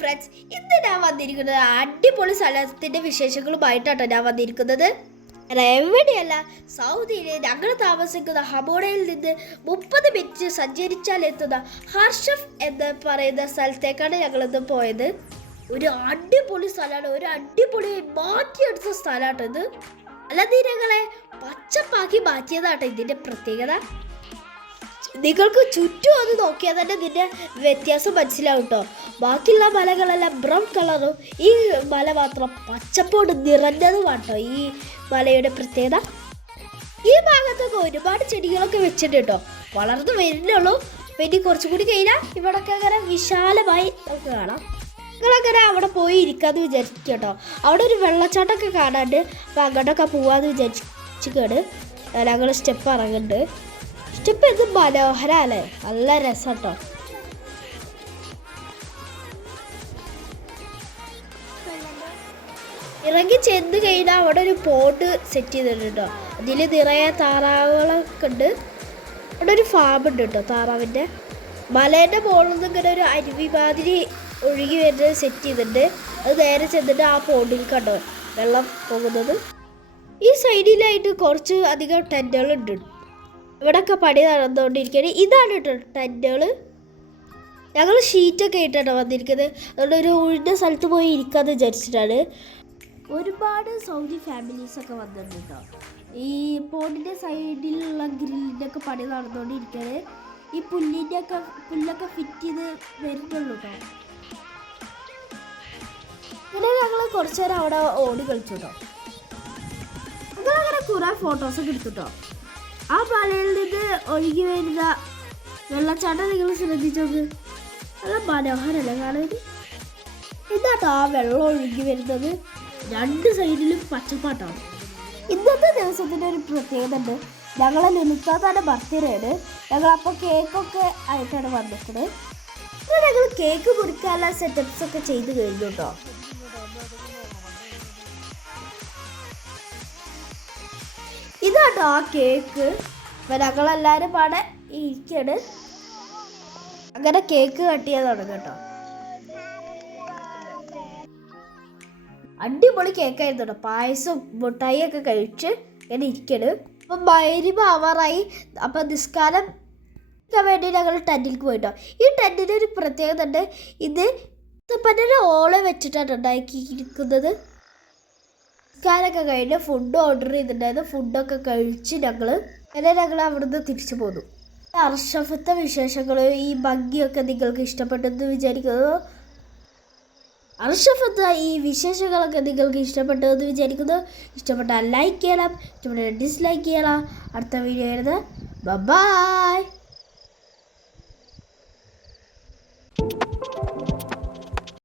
Friends, ഇന്ന് ഞാൻ വന്നിരിക്കുന്നത് അടിപൊളി സ്ഥലത്തിന്റെ വിശേഷങ്ങളുമായിട്ടാണ് ഞാൻ വന്നിരിക്കുന്നത്. എവിടെയല്ല, സൗദിയിലെ ഞങ്ങൾ താമസിക്കുന്ന ഹമോഡയിൽ നിന്ന് 30 മിനിറ്റ് സഞ്ചരിച്ചാൽ എത്തുന്ന ഹർഷഫ് എന്ന് പറയുന്ന സ്ഥലത്തേക്കാണ് ഞങ്ങളിന്ന് പോയത്. ഒരു അടിപൊളി സ്ഥലമാണ്, ഒരു അടിപൊളി മാറ്റിയെടുത്ത സ്ഥലമാണ് ഇത്. മലനിരകളെ പച്ചപ്പാക്കി മാറ്റിയതാട്ടോ ഇതിന്റെ പ്രത്യേകത. നിങ്ങൾക്ക് ചുറ്റും അത് നോക്കിയാൽ തന്നെ ഇതിൻ്റെ വ്യത്യാസം മനസ്സിലാവും കേട്ടോ. ബാക്കിയുള്ള മലകളെല്ലാം ബ്രൗൺ കളറും ഈ മല മാത്രം പച്ചപ്പോട് നിറഞ്ഞതുമാണ് കേട്ടോ ഈ മലയുടെ പ്രത്യേകത. ഈ ഭാഗത്തൊക്കെ ഒരുപാട് ചെടികളൊക്കെ വെച്ചിട്ടുണ്ട് കേട്ടോ, വളർന്നു വരുന്നുള്ളൂ. പിന്നെ കുറച്ചും കൂടി കഴിഞ്ഞാൽ ഇവിടെയൊക്കെ അങ്ങനെ വിശാലമായി നമുക്ക് കാണാം. നിങ്ങളങ്ങനെ അവിടെ പോയി ഇരിക്കാമെന്ന് വിചാരിക്കും കേട്ടോ. അവിടെ ഒരു വെള്ളച്ചാട്ടമൊക്കെ കാണാണ്ട്, അപ്പം അങ്ങോട്ടൊക്കെ പോവാന്ന് വിചാരിച്ചിട്ടാണ് ഞങ്ങൾ സ്റ്റെപ്പ് ഇറങ്ങുന്നുണ്ട്. സ്റ്റെപ്പ് ഇത് മനോഹരല്ലേ, നല്ല രസം കേട്ടോ. ഇറങ്ങി ചെന്ന് കഴിഞ്ഞാൽ അവിടെ ഒരു പോട്ട് സെറ്റ് ചെയ്തിട്ടുണ്ട് കേട്ടോ. അതിൽ നിറയെ താറാവുകളൊക്കെ ഉണ്ട്. അവിടെ ഒരു ഫാം ഉണ്ട് കേട്ടോ താറാവിൻ്റെ. മലേൻ്റെ മുകളിൽ നിന്ന് ഇങ്ങനെ ഒരു അരുവി മാതിരി ഒഴുകി വരുന്നത് സെറ്റ് ചെയ്തിട്ടുണ്ട്. അത് നേരെ ചെന്നിട്ട് ആ പോണ്ടിൽ കണ്ടോ വെള്ളം പോകുന്നത്. ഈ സൈഡിലായിട്ട് കുറച്ച് അധികം ടെൻറ്റുകളുണ്ട്. ഇവിടെയൊക്കെ പണി നടന്നുകൊണ്ടിരിക്കുകയാണ്. ഇതാണ് കേട്ടോ ടെൻറ്റുകൾ. ഞങ്ങൾ ഷീറ്റൊക്കെ ഇട്ടാണ് വന്നിരിക്കുന്നത്. അതുകൊണ്ട് ഒരു ഒഴിഞ്ഞ സ്ഥലത്ത് പോയി ഇരിക്കാമെന്ന് വിചാരിച്ചിട്ടാണ്. ഒരുപാട് സൗദി ഫാമിലീസൊക്കെ വന്നിട്ടുണ്ട് കേട്ടോ. ഈ പോണ്ടിൻ്റെ സൈഡിലുള്ള ഗ്രില്ലിൻ്റെ ഒക്കെ പണി നടന്നുകൊണ്ടിരിക്കുകയാണ്. ഈ പുല്ലൊക്കെ ഫിറ്റ് ചെയ്ത് വരുന്നുള്ളൂ കേട്ടോ. പിന്നെ ഞങ്ങൾ കുറച്ച് നേരം അവിടെ ഓടി കളിച്ചു കേട്ടോ. ഞങ്ങളങ്ങനെ കുറേ ഫോട്ടോസൊക്കെ എടുത്തു കേട്ടോ. ആ മലയിൽ നിന്ന് ഒഴുകി വരുന്ന വെള്ളച്ചാട്ടം നിങ്ങൾ ശ്രദ്ധിച്ചോക്ക്, നല്ല മനോഹരമല്ലേ കാണാൻ. ഇതാട്ടോ ആ വെള്ളം ഒഴുകി വരുന്നത്. രണ്ട് സൈഡിലും പച്ചപ്പാട്ടാണ്. ഇന്നത്തെ ദിവസത്തിൻ്റെ ഒരു പ്രത്യേകത ഉണ്ട്. ഞങ്ങളെ ലിമിത്താത്താൻ്റെ ബർത്ത്ഡേ ആണ്. ഞങ്ങളപ്പോൾ കേക്കൊക്കെ ആയിട്ടാണ് വന്നിട്ടുള്ളത്. ഞങ്ങൾ കേക്ക് കുടിക്കാനുള്ള സെറ്റപ്സ് ഒക്കെ ചെയ്ത് കഴിഞ്ഞു കേട്ടോ. ഇതാട്ടോ ആ കേക്ക്. അപ്പം ഞങ്ങളെല്ലാവരും പാടെ ഇരിക്കാണ്. അങ്ങനെ കേക്ക് കട്ട് ചെയ്യാൻ തുടങ്ങും കേട്ടോ. അടിപൊളി കേക്കായിരുന്നു കേട്ടോ. പായസം മുട്ടായി ഒക്കെ കഴിച്ച് ഇങ്ങനെ ഇരിക്കണ്. അപ്പം മഗ്‌രിബ് ആവാറായി. അപ്പം നിസ്കാരം വേണ്ടി ഞങ്ങൾ ടെൻറ്റിലേക്ക് പോയിട്ടോ. ഈ ടെൻറ്റിന് ഒരു പ്രത്യേകത ഉണ്ട്. ഇത് പന്നൊരു ഓല വെച്ചിട്ടാണ് ഉണ്ടാക്കിയിരിക്കുന്നത്. നിസ്കാരമൊക്കെ കഴിഞ്ഞ് ഫുഡ് ഓർഡർ ചെയ്തിട്ടുണ്ടായിരുന്നു. ഫുഡൊക്കെ കഴിച്ച് ഞങ്ങൾ അവിടുന്ന് തിരിച്ചു പോന്നു. ഹർഷഫത്തെ വിശേഷങ്ങൾ ഈ ഭംഗിയൊക്കെ നിങ്ങൾക്ക് ഇഷ്ടപ്പെട്ടെന്ന് വിചാരിക്കുന്നു. ഹർഷഫത്തെ ഈ വിശേഷങ്ങളൊക്കെ നിങ്ങൾക്ക് ഇഷ്ടപ്പെട്ടെന്ന് വിചാരിക്കുന്നു. ഇഷ്ടപ്പെട്ടാൽ ലൈക്ക് ചെയ്യണം, ഇഷ്ടപ്പെട്ടാൽ ഡിസ്ലൈക്ക് ചെയ്യണം. അടുത്ത വീഡിയോ ആയിരുന്നു. ബൈ.